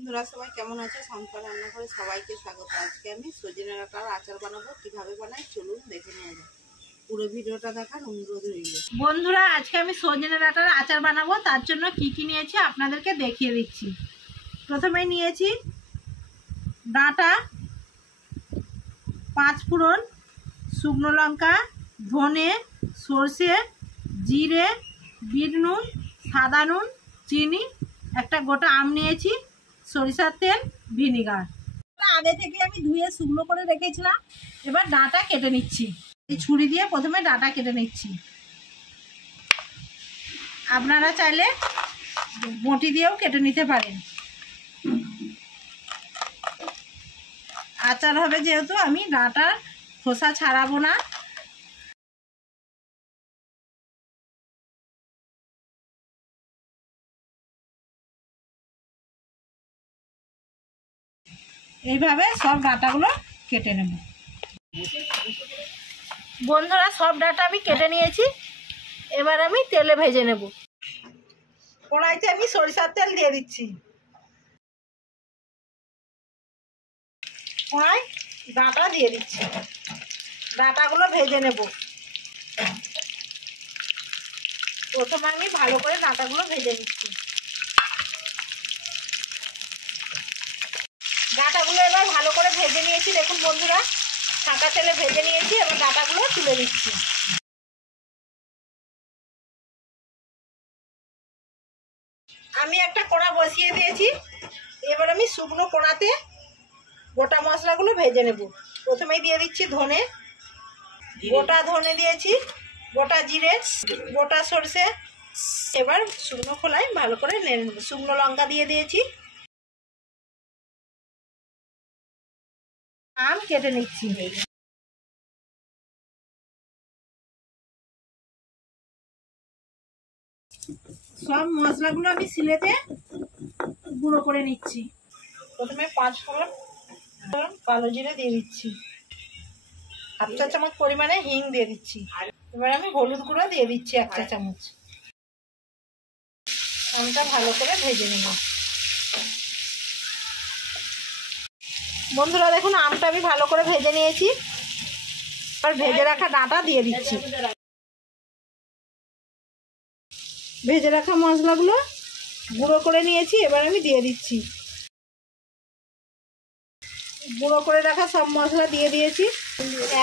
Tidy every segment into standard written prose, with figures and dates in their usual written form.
বন্ধুরা সবাই কেমন আছে? শঙ্কর রান্নাঘরে সবাইকে স্বাগত। আজকে আমি সজনে ডাঁটার আচার বানাবো। কিভাবে বানাই চলুন দেখে নিয়ে যাই। পুরো ভিডিওটা দেখার অনুরোধ রইল। বন্ধুরা আজকে আমি সজনে ডাঁটার আচার বানাবো, তার জন্য কি কি নিয়েছি আপনাদেরকে দেখিয়ে দিচ্ছি। প্রথমে নিয়েছি ডাঁটা, 5 ফোড়ন, শুকনো লঙ্কা, ধনে, সর্ষে, জিরে, বিট নুন, সাদা নুন, চিনি, একটা গোটা আম নিয়েছি, সরিষার তেল, ভিনিগার। আগে থেকে আমি ধুয়ে শুকনো করে রেখেছিলাম। এবার ডাঁটা কেটে নিচ্ছি। এই ছুরি দিয়ে প্রথমে ডাঁটা কেটে নিচ্ছি। আপনারা চাইলে বটি দিয়েও কেটে নিতে পারেন। আচার হবে যেহেতু আমি ডাঁটার খোসা ছাড়াবো না। এইভাবে সব ডাঁটাগুলো কেটে নেব। বন্ধুরা সব ডাঁটা আমি কেটে নিয়েছি। এবার আমি তেলে ভেজে নেব। কড়াইতে আমি সরিষার তেল দিয়ে দিচ্ছি। কড়াই ডাঁটা দিয়ে দিচ্ছি। ডাঁটাগুলো ভেজে নেব। প্রথমে আমি ভালো করে ডাঁটাগুলো ভেজে নিচ্ছি। ডাঁটাগুলো এবার ভালো করে ভেজে নিয়েছি। দেখুন বন্ধুরা, ছাঁকা তেলে ভেজে নিয়েছি। এবার ডাঁটাগুলো তুলে দিচ্ছি। আমি একটা কড়া বসিয়ে দিয়েছি। এবার আমি শুকনো কড়াতে গোটা মশলাগুলো ভেজে নেব। প্রথমেই দিয়ে দিচ্ছি ধনে, গোটা ধনে দিয়েছি, গোটা জিরে, গোটা সরষে। এবার শুকনো খোলায় ভালো করে নেড়ে নেব। শুকনো লঙ্কা দিয়ে দিয়েছি। আম কেটে নিচ্ছি। সব মশলাগুলো আমি শিলেতে গুঁড়ো করে নিচ্ছি। প্রথমে 5 ফোড়ন, কালো জিরে দিয়ে দিচ্ছি। 1/2 চা চামচ পরিমাণে হিং দিয়ে দিচ্ছি। এবার আমি হলুদ গুঁড়ো দিয়ে দিচ্ছি 1 চা চামচ। আমটা ভালো করে ভেজে নেব। বন্ধুরা দেখুন, আমটা আমি ভালো করে ভেজে নিয়েছি। আর ভেজে রাখা ডাঁটা দিয়ে দিচ্ছি। ভেজে রাখা মশলাগুলো গুঁড়ো করে নিয়েছি। এবার আমি দিয়ে দিচ্ছি। গুঁড়ো করে রাখা সব মশলা দিয়ে দিয়েছি।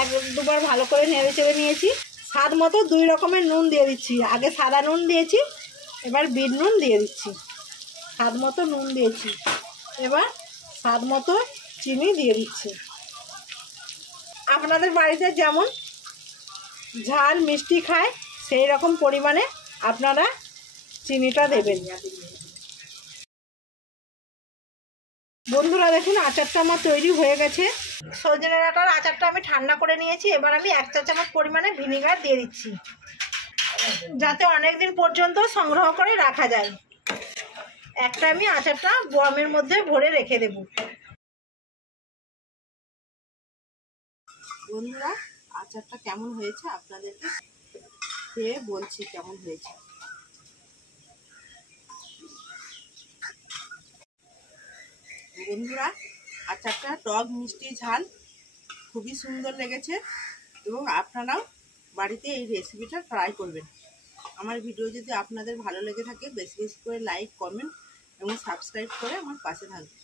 1-2 বার ভালো করে নেড়ে চেড়ে নিয়েছি। স্বাদ মতো 2 রকমের নুন দিয়ে দিচ্ছি। আগে সাদা নুন দিয়েছি, এবার বিট নুন দিয়ে দিচ্ছি। স্বাদ মতো নুন দিয়েছি। এবার স্বাদ মতো চিনি দিয়ে দিচ্ছি। আপনাদের বাড়িতে যেমন ঝাল মিষ্টি খায় সেই রকম পরিমাণে আপনারা চিনিটা দেবেন। বন্ধুরা দেখুন, আচারটা আমার তৈরি হয়ে গেছে। সজনে ডাঁটার আচারটা আমি ঠান্ডা করে নিয়েছি। এবার আমি 1 চা চামচ পরিমাণে ভিনিগার দিয়ে দিচ্ছি, যাতে অনেক দিন পর্যন্ত সংগ্রহ করে রাখা যায়। একটা আমি আচারটা বয়ামের মধ্যে ভরে রেখে দেব। বন্ধুরা আচারটা কেমন হয়েছে আপনাদেরকে খেয়ে বলছি কেমন হয়েছে। বন্ধুরা আচারটা টক মিষ্টি ঝাল খুবই সুন্দর লেগেছে এবং আপনারাও বাড়িতে এই রেসিপিটা ট্রাই করবেন। আমার ভিডিও যদি আপনাদের ভালো লেগে থাকে বেশি বেশি করে লাইক, কমেন্ট এবং সাবস্ক্রাইব করে আমার পাশে থাকবেন।